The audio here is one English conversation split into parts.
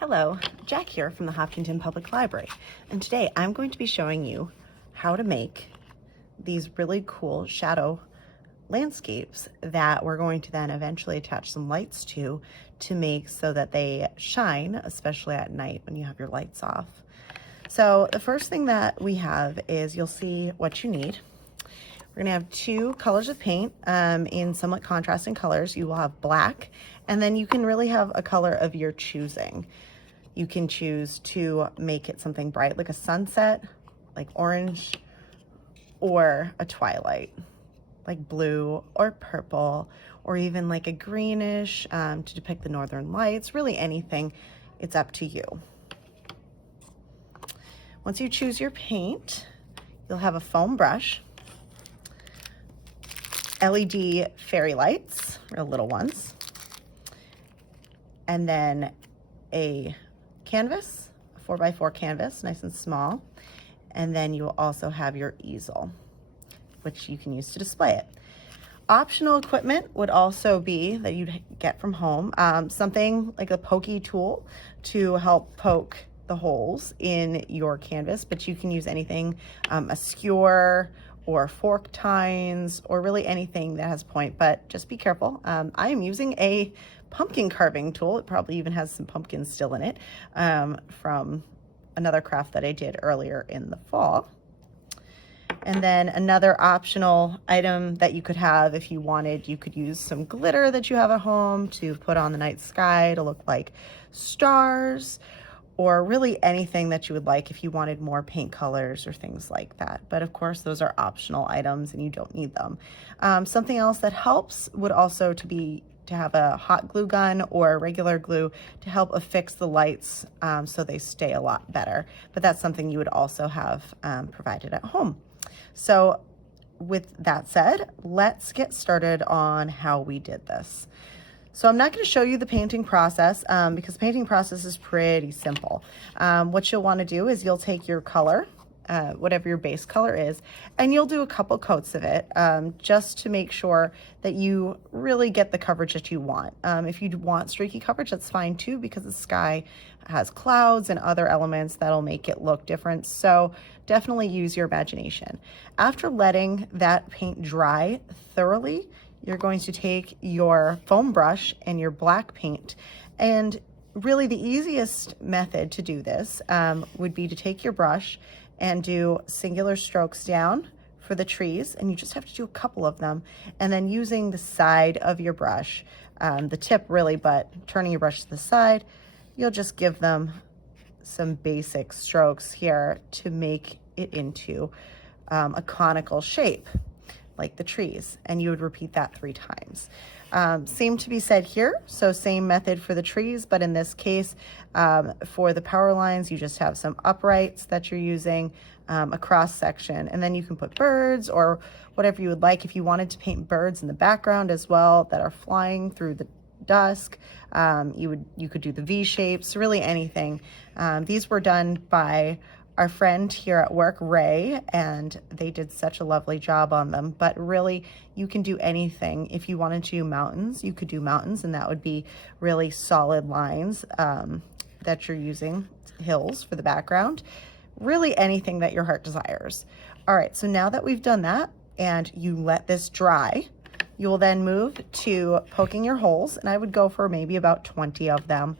Hello, Jack here from the Hopkinton Public Library, and today I'm going to be showing you how to make these really cool shadow landscapes that we're going to then eventually attach some lights to make so that they shine, especially at night when you have your lights off. So the first thing that we have is, you'll see what you need. We're gonna have two colors of paint in somewhat contrasting colors. You will have black, and then you can really have a color of your choosing. You can choose to make it something bright like a sunset, like orange, or a twilight, like blue or purple, or even like a greenish to depict the northern lights. Really anything, it's up to you. Once you choose your paint, you'll have a foam brush, LED fairy lights, or little ones, and then a canvas, a 4x4 canvas, nice and small. And then you will also have your easel, which you can use to display it. Optional equipment would also be that you'd get from home, something like a pokey tool to help poke the holes in your canvas, but you can use anything, a skewer or fork tines, or really anything that has point, but just be careful. I am using a pumpkin carving tool. It probably even has some pumpkins still in it, from another craft that I did earlier in the fall. And then another optional item that you could have if you wanted, you could use some glitter that you have at home to put on the night sky to look like stars, or really anything that you would like if you wanted more paint colors or things like that. But of course, those are optional items and you don't need them. Something else that helps would also to have a hot glue gun or regular glue to help affix the lights so they stay a lot better. But that's something you would also have provided at home. So with that said, let's get started on how we did this. So I'm not going to show you the painting process because the painting process is pretty simple. What you'll want to do is you'll take your color, whatever your base color is, and you'll do a couple coats of it just to make sure that you really get the coverage that you want. If you want streaky coverage, that's fine too, because the sky has clouds and other elements that'll make it look different. So definitely use your imagination. After letting that paint dry thoroughly, you're going to take your foam brush and your black paint, and really the easiest method to do this would be to take your brush and do singular strokes down for the trees, and you just have to do a couple of them, and then using the side of your brush, the tip really, but turning your brush to the side, you'll just give them some basic strokes here to make it into a conical shape like the trees, and you would repeat that 3 times. Same to be said here, so same method for the trees, but in this case, for the power lines, you just have some uprights that you're using, a cross section, and then you can put birds or whatever you would like. If you wanted to paint birds in the background as well that are flying through the dusk, you could do the V shapes, really anything. These were done by our friend here at work, Ray, and they did such a lovely job on them. But really, you can do anything. If you wanted to do mountains, you could do mountains, and that would be really solid lines that you're using, hills for the background. Really anything that your heart desires. All right, so now that we've done that and you let this dry, you will then move to poking your holes, and I would go for maybe about 20 of them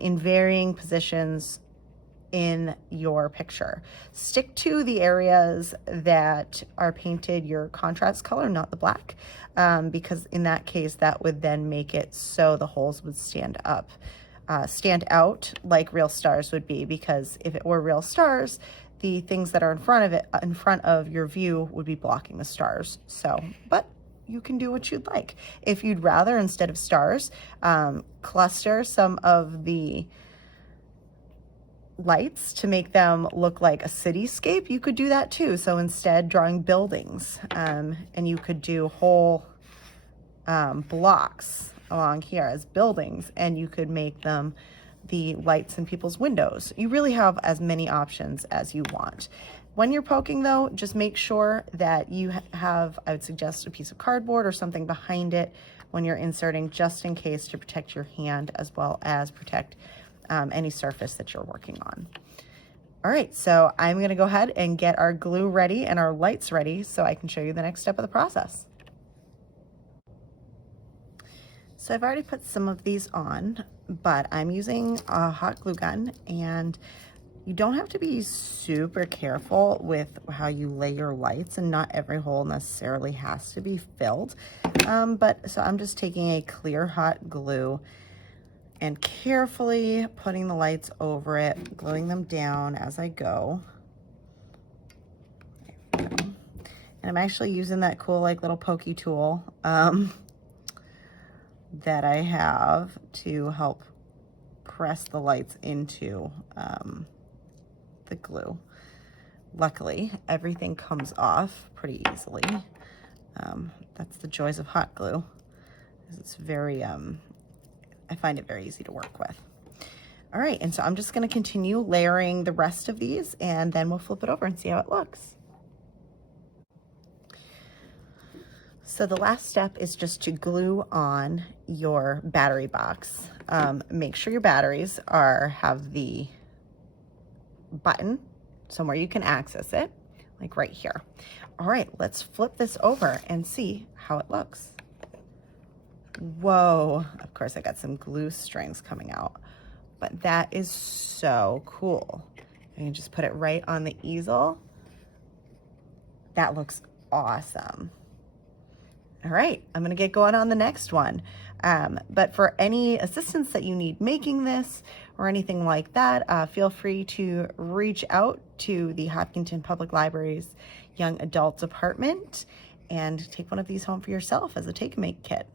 in varying positions in your picture. Stick to the areas that are painted your contrast color, not the black, because in that case, that would then make it so the holes would stand out like real stars would be, because if it were real stars, the things that are in front of your view would be blocking the stars. So, but you can do what you'd like. If you'd rather, instead of stars, cluster some of the lights to make them look like a cityscape, you could do that too. So instead, drawing buildings, and you could do whole blocks along here as buildings, and you could make them the lights in people's windows. You really have as many options as you want. When you're poking though, just make sure that you have, I would suggest, a piece of cardboard or something behind it when you're inserting, just in case, to protect your hand as well as protect any surface that you're working on. All right, so I'm gonna go ahead and get our glue ready and our lights ready so I can show you the next step of the process. So I've already put some of these on, but I'm using a hot glue gun, and you don't have to be super careful with how you lay your lights, and not every hole necessarily has to be filled. So I'm just taking a clear hot glue and carefully putting the lights over it, gluing them down as I go. There we go. And I'm actually using that cool like little pokey tool that I have to help press the lights into the glue. Luckily, everything comes off pretty easily. That's the joys of hot glue. It's very, I find it very easy to work with. All right, and so I'm just gonna continue layering the rest of these, and then we'll flip it over and see how it looks. So the last step is just to glue on your battery box. Make sure your batteries have the button somewhere you can access it, like right here. All right, let's flip this over and see how it looks. Whoa, of course I got some glue strings coming out, but that is so cool. You can just put it right on the easel. That looks awesome. All right, I'm gonna get going on the next one. But for any assistance that you need making this or anything like that, feel free to reach out to the Hopkinton Public Library's Young Adult Department and take one of these home for yourself as a take-and-make kit.